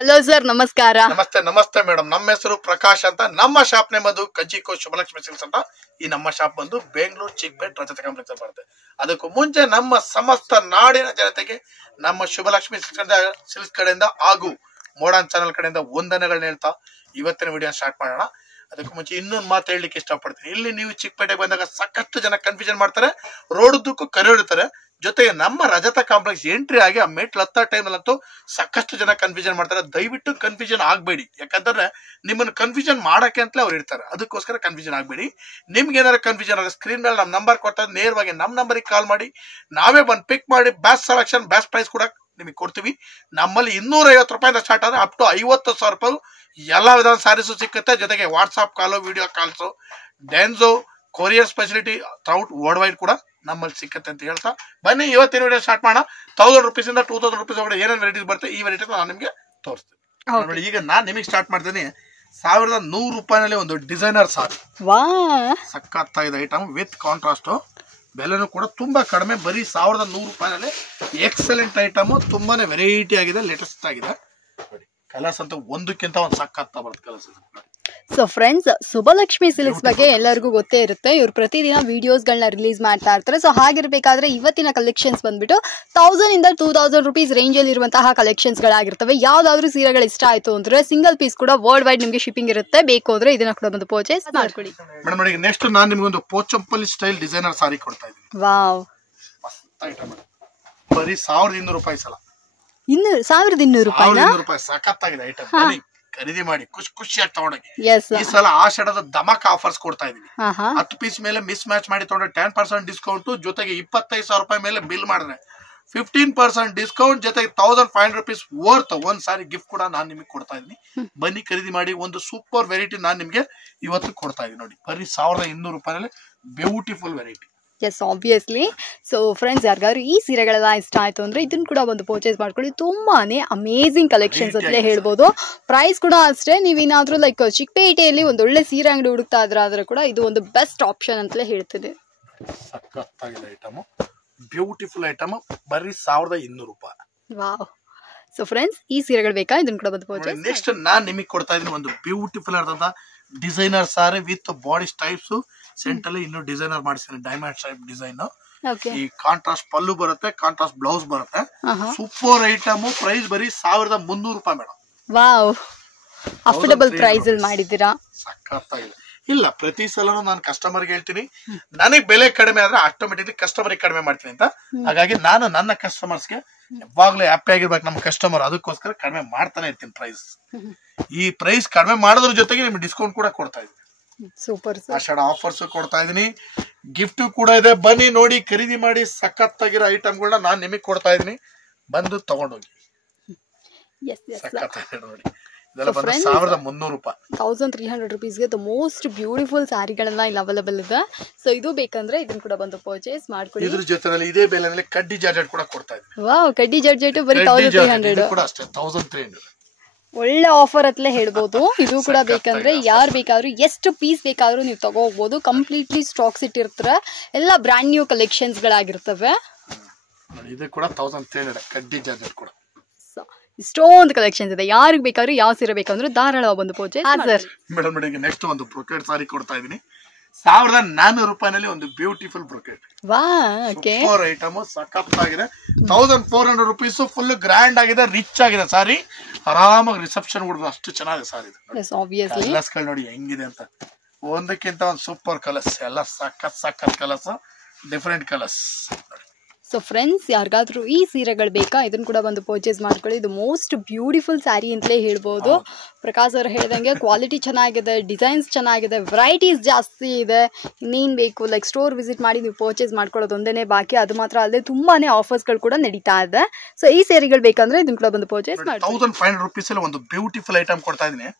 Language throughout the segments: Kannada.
ಹಲೋ ಸರ್, ನಮಸ್ಕಾರ. ನಮಸ್ತೆ ನಮಸ್ತೆ ಮೇಡಮ್. ನಮ್ಮ ಹೆಸರು ಪ್ರಕಾಶ್ ಅಂತ. ನಮ್ಮ ಶಾಪ್ ನೇಮ್ ಬಂದು ಕಂಚಿಕೋ ಶುಭಲಕ್ಷ್ಮಿ ಸಿಲ್ಕ್ಸ್ ಅಂತ. ಈ ನಮ್ಮ ಶಾಪ್ ಬಂದು ಬೆಂಗಳೂರು ಚಿಕ್ಕಪೇಟೆ ರಜತ ಕಾಂಪ್ಲೆಕ್ಸ್ ಅಲ್ಲಿ ಬರುತ್ತೆ. ಅದಕ್ಕೂ ಮುಂಚೆ ನಮ್ಮ ಸಮಸ್ತ ನಾಡಿನ ಜನತೆಗೆ ನಮ್ಮ ಶುಭಲಕ್ಷ್ಮಿ ಸಿಲ್ಕ್ಸ್ ಕಡೆಯಿಂದ ಹಾಗೂ ಮೋಡರ್ನ್ ಚಾನಲ್ ಕಡೆಯಿಂದ ವಂದನೆಗಳನ್ನ ಹೇಳ್ತಾ ಇವತ್ತಿನ ವಿಡಿಯೋ ಸ್ಟಾರ್ಟ್ ಮಾಡೋಣ. ಅದಕ್ಕೂ ಮುಂಚೆ ಇನ್ನೊಂದು ಮಾತು ಹೇಳಲಿಕ್ಕೆ ಇಷ್ಟಪಡ್ತೀನಿ. ಇಲ್ಲಿ ನೀವು ಚಿಕ್ಕಪೇಟೆಗೆ ಬಂದಾಗ ಸಾಕಷ್ಟು ಜನ ಕನ್ಫ್ಯೂಷನ್ ಮಾಡ್ತಾರೆ, ರೋಡುದ್ದಕ್ಕೂ ಕರೆ ಹಿಡಿತಾರೆ. ಜೊತೆಗೆ ನಮ್ಮ ರಜತ ಕಾಂಪ್ಲೆಕ್ಸ್ ಎಂಟ್ರಿ ಆಗಿ ಆ ಮೆಟ್ಲು ಹತ್ತ ಟೈಮ್ನಲ್ಲಂತೂ ಸಾಕಷ್ಟು ಜನ ಕನ್ಫ್ಯೂಷನ್ ಮಾಡ್ತಾರೆ. ದಯವಿಟ್ಟು ಕನ್ಫ್ಯೂಷನ್ ಆಗಬೇಡಿ, ಯಾಕಂದ್ರೆ ನಿಮ್ಮನ್ನು ಕನ್ಫ್ಯೂಷನ್ ಮಾಡಕ್ಕೆ ಅಂತಲೇ ಅವ್ರು ಇರ್ತಾರೆ. ಅದಕ್ಕೋಸ್ಕರ ಕನ್ಫ್ಯೂಷನ್ ಆಗಬೇಡಿ. ನಿಮ್ಗೆ ಏನಾದ್ರು ಕನ್ಫ್ಯೂಷನ್ ಆಗ ಸ್ಕ್ರೀನ್ ಮೇಲೆ ನಮ್ಮ ನಂಬರ್ ಕೊಡ್ತಾರೆ, ನೇರವಾಗಿ ನಮ್ಮ ನಂಬರಿಗೆ ಕಾಲ್ ಮಾಡಿ ನಾವೇ ಬಂದು ಪಿಕ್ ಮಾಡಿ ಬೆಸ್ಟ್ ಸೆಲೆಕ್ಷನ್ ಬೆಸ್ಟ್ ಪ್ರೈಸ್ ಕೂಡ ನಿಮಗೆ ಕೊಡ್ತೀವಿ. ನಮ್ಮಲ್ಲಿ 250 ರೂಪಾಯಿಂದ ಸ್ಟಾರ್ಟ್ ಆದರೆ ಅಪ್ ಟು 50,000 ರೂಪಾಯಿ ಎಲ್ಲ ವಿಧದ ಸ್ಯಾರೀಸು ಸಿಕ್ಕುತ್ತೆ. ಜೊತೆಗೆ ವಾಟ್ಸಾಪ್ ಕಾಲು, ವಿಡಿಯೋ ಕಾಲ್ಸು, ಡೆನ್ಸೋ, courier facility throughout world wide ಕೂಡ ನಮ್ಮಲ್ಲಿ ಸಿಕ್ಕತ್ತೆ ಅಂತ ಹೇಳ್ತಾ ಬನ್ನಿ ಇವತ್ತಿನ ವಿಡಿಯೋ ಸ್ಟಾರ್ಟ್ ಮಾಡೋಣ. 1000 ರೂಪೀಸಿಂದ 2000 ರೂಪೀಸ್ ಒಳಗಡೆ ಏನೇನು ವೆರೈಟೀಸ್ ಬರುತ್ತೆ ಈ ವೆರೈಟೀಸ್ ನಾನು ನಿಮಗೆ ತೋರಿಸ್ತೀನಿ. ಈಗ ನಾನು ನಿಮಗೆ ಸ್ಟಾರ್ಟ್ ಮಾಡ್ತೀನಿ. 1100 ರೂಪಾಯಿನಲ್ಲಿ ಒಂದು ಡಿಸೈನರ್ ಸಾರಿ, ಸಕ್ಕತ್ತಾಗಿದೆ ಐಟಮ್ ವಿತ್ ಕಾಂಟ್ರಾಸ್ಟ್. ಬೆಲೆನೂ ಕೂಡ ತುಂಬಾ ಕಡಿಮೆ, ಬರೀ 1100 ರೂಪಾಯಿನಲ್ಲಿ ಎಕ್ಸಲೆಂಟ್ ಐಟಮ್. ತುಂಬಾನೇ ವೆರೈಟಿ ಆಗಿದೆ, ಲೇಟೆಸ್ಟ್ ಆಗಿದೆ. ಕಲರ್ಸ್ ಅಂತ ಒಂದಕ್ಕಿಂತ ಒಂದು ಸಕ್ಕತ್ತ ಬರುತ್ತೆ colours. So friends, Shubhalakshmi silks ಬಗ್ಗೆ ಎಲ್ಲರಿಗೂ ಗೊತ್ತೇ ಇರುತ್ತೆ. ಇವ್ರು ಪ್ರತಿದಿನ ವಿಡಿಯೋಸ್ಗಳನ್ನ ರಿಲೀಸ್ ಮಾಡ್ತಾ ಇರ್ತಾರೆ. ಸೊ ಹಾಗಿರ್ಬೇಕಾದ್ರೆ ಇವತ್ತಿನ ಕಲೆಕ್ಷನ್ಸ್ ಬಂದ್ಬಿಟ್ಟು 1000 ಇಂದ 2000 ರೂಪೀಸ್ ರೇಂಜ್ ಅಲ್ಲಿ ಇರುವಂತಹ ಕಲೆಕ್ಷನ್ಸ್ ಗಳಾಗಿರ್ತವೆ. ಯಾವ್ದಾದ್ರು ಸೀರೆಗಳು ಇಷ್ಟ ಆಯ್ತು ಅಂದ್ರೆ ಸಿಂಗಲ್ ಪೀಸ್ ಕೂಡ ವರ್ಲ್ಡ್ ವೈಡ್ ನಿಮಗೆ ಶಿಪ್ಪಿಂಗ್ ಇರುತ್ತೆ. ಬೇಕು ಅಂದ್ರೆ ಇದನ್ನ ಕೂಡ ಬಂದು ಪರ್ಚೇಸ್ ಮಾಡ್ಕೊಳ್ಳಿ. ಮೇಡಮ್ ನೋಡಿ, ನೆಕ್ಸ್ಟ್ ನಾನು ನಿಮ್ಗೆ ಒಂದು ಪೋಚಂಪಲ್ಲಿ ಸ್ಟೈಲ್ ಡಿಸೈನರ್ ಸಾರಿ ಕೊಡ್ತಾ ಇದ್ದೀನಿ. ವಾವ್, ಬರೀ 1200 ರೂಪಾಯಿ ಸಲ. 1200 ರೂಪಾಯಿ ಸಖತ್ತಾಗಿದೆ ಐಟಮ್. ಬನ್ನಿ ಖರೀದಿ ಮಾಡಿ, ಖುಷಿಯಾಗಿ ತಗೊಂಡೋಗಿ. ಈ ಸಲ ಆಷಾಢದ ಧಮಾಕ ಆಫರ್ಸ್ ಕೊಡ್ತಾ ಇದೀವಿ. 10 ಪೀಸ್ ಮೇಲೆ ಮಿಸ್ ಮ್ಯಾಚ್ ಮಾಡಿ ತಗೊಂಡ್ರೆ 10% ಡಿಸ್ಕೌಂಟ್, ಜೊತೆಗೆ 25,000 ರೂಪಾಯಿ ಮೇಲೆ ಬಿಲ್ ಮಾಡಿದ್ರೆ 15% ಡಿಸ್ಕೌಂಟ್, ಜೊತೆಗೆ 1500 ರೂಪೀಸ್ ವರ್ತ್ ಒಂದ್ ಸಾರಿ ಗಿಫ್ಟ್ ಕೂಡ ನಾನು ನಿಮಗೆ ಕೊಡ್ತಾ ಇದೀನಿ. ಬನ್ನಿ ಖರೀದಿ ಮಾಡಿ. ಒಂದು ಸೂಪರ್ ವೆರೈಟಿ ನಾನು ನಿಮ್ಗೆ ಇವತ್ತು ಕೊಡ್ತಾ ಇದೀನಿ. ನೋಡಿ, ಬರೀ 1200 ರೂಪಾಯಿನಲ್ಲಿ beautiful variety. Yes, obviously. So friends, ಯಾರಿಗಾದ್ರು ಈ ಸೀರೆಗಳೆಲ್ಲ ಇಷ್ಟ ಆಯ್ತು ಅಂದ್ರೆ ಇದನ್ನ ಕೂಡ ಒಂದು ಪರ್ಚೇಸ್ ಮಾಡ್ಕೊಳ್ಳಿ. ತುಂಬಾನೇ ಅಮೇಝಿಂಗ್ ಕಲೆಕ್ಷನ್ಸ್ ಅಂತಲೇ ಹೇಳ್ಬೋದು. ಪ್ರೈಸ್ ಕೂಡ ಅಷ್ಟೇ. ನೀವೇನಾದ್ರೂ ಲೈಕ್ ಚಿಕ್ಕಪೇಟೆಯಲ್ಲಿ ಒಂದು ಒಳ್ಳೆ ಸೀರೆ ಅಂಗಡಿ ಹುಡುಕ್ತಾ ಆದ್ರೆ ಕೂಡ ಇದು ಒಂದು ಬೆಸ್ಟ್ ಆಪ್ಷನ್ ಅಂತಲೇ ಹೇಳ್ತಿದೆ. ಸಖತ್ತಾಗಿದೆ ಐಟಮ್, ಬ್ಯೂಟಿಫುಲ್ ಐಟಮ್, ಬರೀ 1200 ರೂಪಾಯಿ. ವಾವ್. ಸೊ ಫ್ರೆಂಡ್ಸ್, ಈ ಸೀರೆಗಳು ಬೇಕಾ ಇದನ್ನ ಕೂಡ ಬಂದು ಪರ್ಚೇಸ್. ನೆಕ್ಸ್ಟ್ ನಾನ್ ನಿಮಗೆ ಕೊಡ್ತಾ ಇದೀನಿ ಒಂದು ಬ್ಯೂಟಿಫುಲ್ ಆದಂತ designer sorry with body stripes. Centre ಇನ್ನು ಡಿಸೈನರ್ ಮಾಡಿಸಿದ್ರೆ ಡೈಮಂಡ್ ಟೈಪ್ ಡಿಸೈನ್. ಈ ಕಾಂಟ್ರಾಸ್ಟ್ ಪಲ್ಲು ಬರುತ್ತೆ, ಕಾಂಟ್ರಾಸ್ಟ್ ಬ್ಲೌಸ್ ಬರುತ್ತೆ. Super item. ಪ್ರೈಸ್ ಬರೀ 1300 ರೂಪಾಯಿ ಮೇಡಮ್. ವಾವ್, ಅಫೋರ್ಡಬಲ್ ಪ್ರೈಸ್ ಅಲ್ಲಿ ಮಾಡಿದ್ದೀರಾ. ಸಖತ್ತಾಗಿದೆ. ಇಲ್ಲ, ಪ್ರತಿ ಸಲನೂ ನಾನು ಕಸ್ಟಮರ್ಗೆ ಹೇಳ್ತೀನಿ, ನನಗೆ ಬೆಲೆ ಕಡಿಮೆ ಆದ್ರೆ ಆಟೋಮೆಟಿಕ್ಲಿ ಕಸ್ಟಮರ್ಗೆ ಕಡಿಮೆ ಮಾಡ್ತೀನಿ ಅಂತ. ಹಾಗಾಗಿ ನಾನು ನನ್ನ ಕಸ್ಟಮರ್ಸ್ಗೆ ಯಾವಾಗ್ಲೂ ಹ್ಯಾಪಿ ಆಗಿರ್ಬೇಕು ನಮ್ಮ ಕಸ್ಟಮರ್. ಅದಕ್ಕೋಸ್ಕರ ಕಡಿಮೆ ಮಾಡ್ತಾನೆ ಇರ್ತೀನಿ ಪ್ರೈಸ್. ಈ ಪ್ರೈಸ್ ಕಡಿಮೆ ಮಾಡೋದ್ರ ಜೊತೆಗೆ ನಿಮ್ಗೆ ಡಿಸ್ಕೌಂಟ್ ಕೂಡ ಕೊಡ್ತಾ ಇದ್ದೀನಿ. ಸೂಪರ್. ಆಷಾಢ ಆಫರ್ಸ್ ಕೊಡ್ತಾ ಇದೀನಿ, ಗಿಫ್ಟ್ ಕೂಡ ಇದೆ. ಬನ್ನಿ ನೋಡಿ, ಖರೀದಿ ಮಾಡಿ. ಸಖತ್ತಾಗಿರೋ ಐಟಮ್ಗಳನ್ನ ನಾನು ನಿಮಗೆ ಕೊಡ್ತಾ ಇದೀನಿ, ಬಂದು ತಗೊಂಡೋಗಿ. ಸಖತ್ತಾಗಿ ನೋಡಿ, ಇದೆಲ್ಲ ಬಂದು 1300 ರೂಪಾಯಿ. 1300 ರೂಪೀಸ್ಗೆ ದ ಮೋಸ್ಟ್ ಬ್ಯೂಟಿಫುಲ್ ಸ್ಯಾರಿಗಳೆಲ್ಲ ಇಲ್ಲಿ ಅವೈಲೇಬಲ್ ಇದೆ. ಸೊ ಇದು ಬೇಕಂದ್ರೆ ಇದನ್ನ ಕೂಡ ಬಂದು ಪರ್ಚೇಸ್ ಮಾಡ್ಕೊಳ್ಳಿ. ಇದ್ರ ಜೊತೆನಲ್ಲಿ ಇದೇ ಬೆಲೆನಲ್ಲಿ ಕಡ್ಡಿ ಜಾರ್ಜೆಟ್ ಕೂಡ ಕೊಡ್ತಾ ಇದೀನಿ. ವಾವ್, ಕಡ್ಡಿ ಜಾರ್ಜೆಟ್ ಬರೀ 1300 ಕೂಡ ಅಷ್ಟೇ 1300. ಒಳ್ಳೆ ಆಫರ್ ಅಂತಲೇ ಹೇಳ್ಬೋದು. ಇದು ಕೂಡ ಬೇಕಂದ್ರೆ ಯಾರು ಬೇಕಾದ್ರೂ ಎಷ್ಟು ಪೀಸ್ ಬೇಕಾದ್ರೂ ನೀವು ತಗೋಬಹುದು. ಕಂಪ್ಲೀಟ್ಲಿ ಸ್ಟಾಕ್ಸ್ ಇಟ್ಟಿರ್ತಾರೆ. ಎಲ್ಲ ಬ್ರ್ಯಾಂಡ್ ನ್ಯೂ ಕಲೆಕ್ಷನ್ಸ್ ಗಳಾಗಿರ್ತವೆ. ಇದು ಕೂಡ 1300 ಕಡ್ಡಿ ಜಾರ್ಜೆಟ್ ಕೂಡ. ಇಷ್ಟೊಂದು ಕಲೆಕ್ಷನ್ಸ್ ಇದೆ. ಯಾರಿಗೆ ಬೇಕಾದ್ರೂ ಯಾವ ಸೀರೆ ಬೇಕಂದ್ರೆ ಧಾರಾಳವಾಗಿ ಬಂದು ಪರ್ಚೇಸ್. ಮೇಡಮ್ ನೋಡಿ, ನೆಕ್ಸ್ಟ್ ಒಂದು ಬ್ರೊಕೆಟ್ ಸಾರಿ ಕೊಡ್ತಾ ಇದೀನಿ. 1400 ರೂಪಾಯಿನಲ್ಲಿ ಒಂದು ಬ್ಯೂಟಿಫುಲ್ ಬ್ರೊಕೆಟ್. ಸೂಪರ್ ಐಟಮ್, ಸಖತ್ತಾಗಿದೆ. 1400 ರೂಪೀಸ್. ಫುಲ್ ಗ್ರ್ಯಾಂಡ್ ಆಗಿದೆ, ರಿಚ್ ಆಗಿದೆ ಸಾರಿ. ಆರಾಮಾಗಿ ರಿಸೆಪ್ಷನ್ ಕೊಡ್ಬೋದು, ಅಷ್ಟು ಚೆನ್ನಾಗಿದೆ ಸಾರಿ. ಕಲರ್ಸ್ ಗಳು ನೋಡಿ ಹೆಂಗಿದೆ ಅಂತ. ಒಂದಕ್ಕಿಂತ ಒಂದು ಸೂಪರ್ ಕಲರ್ಸ್, ಎಲ್ಲ ಸಖತ್ colours, different colours. So friends, ಯಾರಿಗಾದ್ರೂ ಈ ಸೀರೆಗಳು ಬೇಕಾ ಇದನ್ನ ಕೂಡ ಬಂದು ಪರ್ಚೇಸ್ ಮಾಡ್ಕೊಳ್ಳಿ. ಇದು ಮೋಸ್ಟ್ ಬ್ಯೂಟಿಫುಲ್ ಸ್ಯಾರಿ ಅಂತಲೇ ಹೇಳ್ಬೋದು. ಪ್ರಕಾಶ್ ಅವರು ಹೇಳಿದಂಗೆ ಕ್ವಾಲಿಟಿ ಚೆನ್ನಾಗಿದೆ, ಡಿಸೈನ್ಸ್ ಚೆನ್ನಾಗಿದೆ, ವೆರೈಟೀಸ್ ಜಾಸ್ತಿ ಇದೆ. ಇನ್ನೇನು ಬೇಕು, ಲೈಕ್ ಸ್ಟೋರ್ ವಿಸಿಟ್ ಮಾಡಿ ನೀವು ಪರ್ಚೇಸ್ ಮಾಡ್ಕೊಳ್ಳೋದು ಒಂದೇನೇ ಬಾಕಿ. ಅದು ಮಾತ್ರ ಅಲ್ಲದೆ ತುಂಬಾನೇ ಆಫರ್ಸ್ಗಳು ಕೂಡ ನಡೀತಾ ಇದೆ. ಸೊ ಈ ಸೀರೆಗಳು ಬೇಕಂದ್ರೆ ಇದನ್ನ ಕೂಡ ಬಂದು ಪರ್ಚೇಸ್ ಮಾಡಿ. 1500 ರೂಪೀಸ್ ಅಲ್ಲಿ ಒಂದು ಬ್ಯೂಟಿಫುಲ್ ಐಟಮ್ ಕೊಡ್ತಾ ಇದೀನಿ.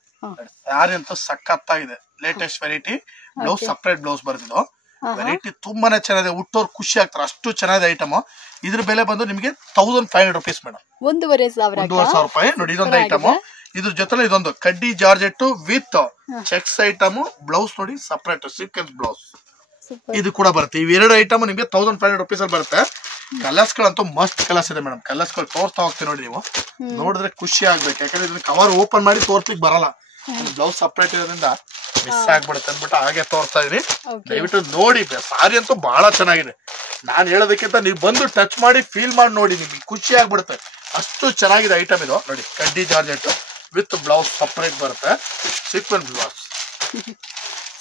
ಸ್ಯಾರಿ ಅಂತೂ ಸಖತ್ತಾಗಿದೆ, latest variety. Blouse separate blouse ಬರ್ತಿದ್ದು. ವೆರೈಟಿ ತುಂಬಾನೇ ಚೆನ್ನಾಗಿದೆ, ಉಟ್ಟೋರು ಖುಷಿ ಆಗ್ತಾರೆ, ಅಷ್ಟು ಚೆನ್ನಾಗಿದೆ ಐಟಮ್. ಇದ್ರ ಬೆಲೆ ಬಂದು ನಿಮಗೆ 1500 ರೂಪೀಸ್ ಮೇಡಮ್. 1500 ರೂಪಾಯಿ. ನೋಡಿ, ಇದೊಂದು ಐಟಮ್. ಇದ್ರ ಜೊತೆ ಇದೊಂದು ಕಡ್ಡಿ georgette with cheques item. Blouse ನೋಡಿ ಸಪರೇಟ್ ಸೀಕ್ವೆನ್ಸ್ ಬ್ಲೌಸ್. ಇದು ಕೂಡ ಬರುತ್ತೆ. ಇವೆರಡು ಐಟಮ್ ನಿಮಗೆ 1500 ರುಪೀಸ್ ಅಲ್ಲಿ ಬರುತ್ತೆ. ಕಲರ್ಸ್ ಗಳಂತೂ ಮಸ್ತ್ ಕಲರ್ಸ್ ಇದೆ ಮೇಡಮ್. ಕಲರ್ಸ್ ಗಳು ತೋರ್ಸ್ತಾ ಹೋಗ್ತೀವಿ ನೋಡಿ, ನೀವು ನೋಡಿದ್ರೆ ಖುಷಿ ಆಗ್ಬೇಕು. ಯಾಕಂದ್ರೆ ಇದನ್ನ ಕವರ್ ಓಪನ್ ಮಾಡಿ ತೋರ್ಸ್ಲಿಕ್ಕೆ ಬರಲ್ಲ, ಬ್ಲೌಸ್ ಸಪ್ರೇಟ್ ಇರೋದ್ರಿಂದ ಮಿಸ್ ಆಗ್ಬಿಡುತ್ತೆ ಅಂದ್ಬಿಟ್ಟು ಹಾಗೆ ತೋರಿಸ್ತಾ ಇದೀನಿ. ದಯವಿಟ್ಟು ನೋಡಿ, ಸಾರಿ ಅಂತೂ ಬಹಳ ಚೆನ್ನಾಗಿದೆ. ನಾನ್ ಹೇಳೋದಕ್ಕಿಂತ ನೀವು ಬಂದು ಟಚ್ ಮಾಡಿ ಫೀಲ್ ಮಾಡಿ ನೋಡಿ, ನಿಮ್ಗೆ ಖುಷಿ ಆಗ್ಬಿಡುತ್ತೆ. ಅಷ್ಟು ಚೆನ್ನಾಗಿದೆ ಐಟಮ್ ಇದು ನೋಡಿ. ಕಡ್ಡಿ ಜಾರ್ಜೆಟ್ ವಿತ್ ಬ್ಲೌಸ್ ಸಪ್ರೇಟ್ ಬರುತ್ತೆ, ಸೀಕ್ವೆನ್ಸ್ ಬ್ಲೌಸ್.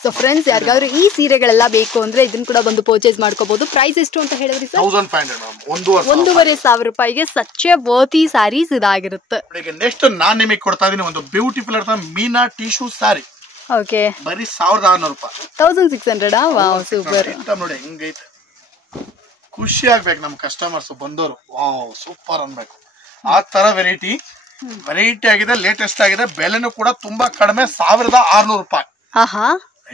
ಸೊ ಫ್ರೆಂಡ್ಸ್, ಯಾರಿಗಾದ್ರೂ ಈ ಸೀರೆಗಳೆಲ್ಲ ಬೇಕು ಅಂದ್ರೆ ಇದನ್ನ ಕೂಡ ಬಂದು ಪರ್ಚೇಸ್ ಮಾಡ್ಕೋಬಹುದು. ಪ್ರೈಸ್ ಎಷ್ಟು ಅಂತ ಹೇಳಿದ್ರಿ ಸರ್? 1500 ರೂಪಾಯಿಗೆ ಸಚ್ಚೆ ವರ್ತಿ ಸ್ಯಾರೀಸ್ ಇದಾಗಿರುತ್ತೆ. ನೆಕ್ಸ್ಟ್ ನಾನ್ ನಿಮಗೆ ಕೊಡ್ತಾ ಇದೀನಿ ಒಂದು ಬ್ಯೂಟಿಫುಲ್ ಮೀನಾ ಟಿಶ್ಯೂ ಸ್ಯಾರಿ. ಓಕೆ, ಬರೀ 1600 ರೂಪಾಯಿ. 1600. Wow, super. ನೋಡಿ ಹೆಂಗೈತೆ, ಖುಷಿ ಆಗ್ಬೇಕು ನಮ್ ಕಸ್ಟಮರ್ಸ್ ಬಂದವರು. ವಾವ್, ಸೂಪರ್ ಅನ್ಬೇಕು. ಆ ತರ ವೆರೈಟಿ ಆಗಿದೆ, ಲೇಟೆಸ್ಟ್ ಆಗಿದೆ. ಬೆಲೆನೂ ಕೂಡ ತುಂಬಾ ಕಡಿಮೆ, 1600 ರೂಪಾಯಿ.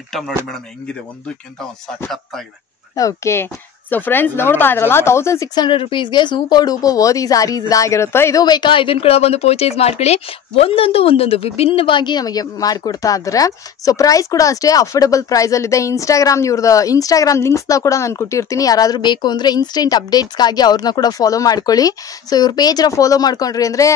ಐಟಮ್ ನೋಡಿ ಮೇಡಮ್ ಹೆಂಗಿದೆ, ಒಂದಕ್ಕಿಂತ ಒಂದು ಸಖತ್ತಾಗಿದೆ. ಓಕೆ, ಸೊ ಫ್ರೆಂಡ್ಸ್ ನೋಡ್ತಾ ಇದ್ರಲ್ಲ, 1600 ರುಪೀಸ್ಗೆ ಸೂಪರ್ ಡೂಪರ್ ವರ್ದಿ ಸ್ಯಾರೀಸ್ ಇದಾಗಿರುತ್ತೆ. ಇದು ಬೇಕಾ, ಇದನ್ನ ಕೂಡ ಒಂದು ಪರ್ಚೇಸ್ ಮಾಡ್ಕೊಳ್ಳಿ. ಒಂದೊಂದು ವಿಭಿನ್ನವಾಗಿ ನಮಗೆ ಮಾಡಿಕೊಡ್ತಾ ಇದ್ದಾರೆ. ಸೊ ಪ್ರೈಸ್ ಕೂಡ ಅಷ್ಟೇ ಅಫೋರ್ಡಬಲ್ ಪ್ರೈಸ್ ಅಲ್ಲಿ ಇದೆ. ಇನ್ಸ್ಟಾಗ್ರಾಮ್ ಲಿಂಕ್ಸ್ ನ ಕೂಡ ನಾನು ಕೊಟ್ಟಿರ್ತೀನಿ. ಯಾರಾದ್ರೂ ಬೇಕು ಅಂದ್ರೆ ಇನ್ಸ್ಟೆಂಟ್ ಅಪ್ಡೇಟ್ಸ್ಗಾಗಿ ಅವ್ರನ್ನ ಕೂಡ ಫಾಲೋ ಮಾಡ್ಕೊಳ್ಳಿ. ಸೊ ಇವ್ರ ಪೇಜ್ ಫಾಲೋ ಮಾಡ್ಕೊಂಡ್ರಿ ಅಂದ್ರೆ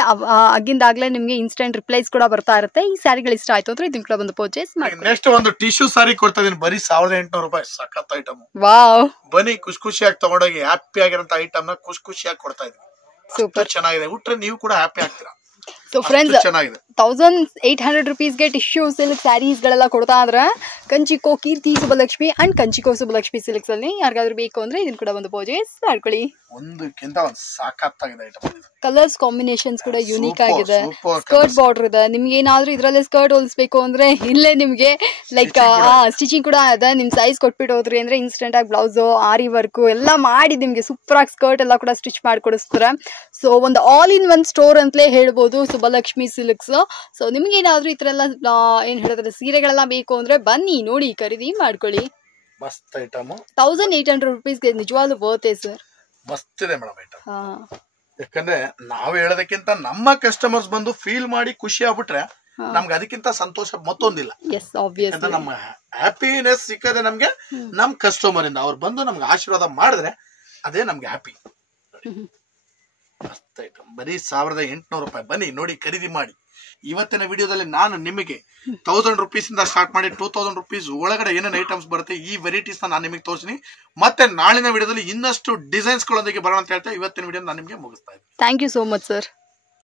ಆಗಿಂದಾಗ್ಲೇ ನಿಮ್ಗೆ ಇನ್ಸ್ಟೆಂಟ್ ರಿಪ್ಲೈಸ್ ಕೂಡ ಬರ್ತಾ ಇರುತ್ತೆ. ಈ ಸ್ಯಾರಿಗಳು ಇಷ್ಟ ಆಯ್ತು ಅಂದ್ರೆ ಇದನ್ನ ಕೂಡ ಒಂದು ಪರ್ಚೇಸ್ ಮಾಡಿ. ನೆಕ್ಸ್ಟ್ ಒಂದು ಟಿಶ್ಯೂ ಸ್ಯಾರಿ ಕೊಡ್ತಾ ಇದೀನಿ, ಬರೀ 1800 ರೂಪಾಯಿ. ಸಖತ್ ಐಟಮ್. ವಾವ್, ಬನ್ನಿ ಖುಷಿಯಾಗಿ ತಗೊಂಡೋಗಿ ಹ್ಯಾಪಿ ಆಗಿರೋಂತ ಐಟಮ್ ನ ಖುಷಿಯಾಗಿ ಕೊಡ್ತಾ ಇದೀವಿ. ಸೂಪರ್ ಚೆನ್ನಾಗಿದೆ, ಉಟ್ರೆ ನೀವು ಕೂಡ ಹ್ಯಾಪಿ ಆಗ್ತೀರಾ. ಸೊ ಫ್ರೆಂಡ್ಸ್, 1800 ರುಪೀಸ್ಗೆ ಟಿಶ್ಯೂ ಸಿಲ್ಕ್ ಸ್ಯಾರೀಸ್ ಗಳೆಲ್ಲ ಕೊಡ್ತಾ ಇದ್ರೆ ಕಂಚಿಕೋ ಕೀರ್ತಿ ಸುಬ್ಬಲಕ್ಷ್ಮಿ ಅಂಡ್ ಕಂಚಿಕೋ ಸುಬ್ಬಲಕ್ಷ್ಮಿ ಸಿಲ್ಕ್ಸ್ ಅಲ್ಲಿ ಯಾರಿಗಾದ್ರೂ ಬೇಕು ಅಂದ್ರೆ ಇದನ್ನ ಕೂಡ ಒಂದು ಪರ್ಚೇಸ್ ಮಾಡ್ಕೊಳ್ಳಿ. ಒಂದಕ್ಕಿಂತ ಒಂದು ಸಾಕಾಗ್ತಾಗಿದೆ ಐಟಮ್. ಕಲರ್ಸ್ ಕಾಂಬಿನೇಷನ್ಸ್ ಕೂಡ ಯೂನಿಕ್ ಆಗಿದೆ. ಸ್ಕರ್ಟ್ ಬಾರ್ಡರ್ ಇದೆ. ನಿಮ್ಗೆ ಏನಾದ್ರೂ ಇದ್ರಲ್ಲೇ ಸ್ಕರ್ಟ್ ಹೊಲಿಸ್ಬೇಕು ಅಂದ್ರೆ ಇಲ್ಲೇ ನಿಮ್ಗೆ ಲೈಕ್ ಸ್ಟಿಚಿಂಗ್ ಕೂಡ ಇದೆ. ನಿಮ್ ಸೈಜ್ ಕೊಟ್ಬಿಟ್ಟು ಹೋದ್ರಿ ಅಂದ್ರೆ ಇನ್ಸ್ಟೆಂಟ್ ಆಗಿ ಬ್ಲೌಸ್, ಆರಿ ವರ್ಕ್ ಎಲ್ಲ ಮಾಡಿ ನಿಮ್ಗೆ ಸೂಪರ್ ಆಗಿ ಸ್ಕರ್ಟ್ ಎಲ್ಲ ಕೂಡ ಸ್ಟಿಚ್ ಮಾಡಿಕೊಡಿಸ್ತಾರೆ. ಸೊ ಒಂದು ಆಲ್ ಇನ್ ಒನ್ ಸ್ಟೋರ್ ಅಂತಲೇ ಹೇಳ್ಬೋದು ಸುಬ್ಬಲಕ್ಷ್ಮಿ ಸಿಲ್ಕ್ಸ್. ಸೊ ನಿಮ್ಗೆ ಏನಾದ್ರೂ ಈ ತರ ಎಲ್ಲ ಏನ್ ಹೇಳಿದ್ರೆ ಸೀರೆಗಳೆಲ್ಲ ಬೇಕು ಅಂದ್ರೆ ಬನ್ನಿ, ನೋಡಿ, ಖರೀದಿ ಮಾಡ್ಕೊಳ್ಳಿ. ಮಸ್ತ್ ಐಟಮ್. 1800 ರುಪೀಸ್ಗೆ ನಿಜವಾಗ್ಲೂ ವರ್ತ್ ಸರ್. ಮಸ್ತ್ ಇದೆ ಮೇಡಮ್ ಐಟಮ್. ಯಾಕಂದ್ರೆ ನಾವ್ ಹೇಳೋದಕ್ಕಿಂತ ನಮ್ಮ ಕಸ್ಟಮರ್ಸ್ ಬಂದು ಫೀಲ್ ಮಾಡಿ ಖುಷಿ ಆಗ್ಬಿಟ್ರೆ ನಮ್ಗೆ ಅದಕ್ಕಿಂತ ಸಂತೋಷ ಮತ್ತೊಂದಿಲ್ಲ. ನಮ್ಮ ಹ್ಯಾಪಿನೆಸ್ ಸಿಕ್ಕದೆ ನಮ್ಗೆ ನಮ್ ಕಸ್ಟಮರ್ ಇಂದ. ಅವ್ರು ಬಂದು ನಮ್ಗೆ ಆಶೀರ್ವಾದ ಮಾಡಿದ್ರೆ ಅದೇ ನಮ್ಗೆ ಹ್ಯಾಪಿ. ಮಸ್ತ್ ಐಟಮ್, ಬರೀ 1800 ರೂಪಾಯಿ. ಬನ್ನಿ ನೋಡಿ, ಖರೀದಿ ಮಾಡಿ. ಇವತ್ತಿನ ವಿಡಿಯೋದಲ್ಲಿ ನಾನು ನಿಮಗೆ 1000 ರುಪೀಸ್ ಇಂದ ಸ್ಟಾರ್ಟ್ ಮಾಡಿ 2000 ರುಪೀಸ್ ಒಳಗಡೆ ಏನೇನು ಐಟಮ್ಸ್ ಬರುತ್ತೆ ಈ ವೆರೈಟೀಸ್ ನಾನು ನಿಮಗೆ ತೋರಿಸ್ತೀನಿ. ಮತ್ತೆ ನಾಳಿನ ವಿಡಿಯೋದಲ್ಲಿ ಇನ್ನಷ್ಟು ಡಿಸೈನ್ಸ್ ಗಳೊಂದಿಗೆ ಬರೋಣ ಅಂತ ಹೇಳ್ತಾ ಇವತ್ತಿನ ವಿಡಿಯೋ ನಾನು ನಿಮಗೆ ಮುಗಿಸ್ತಾ ಇದ್ದೀನಿ. Thank you so much sir.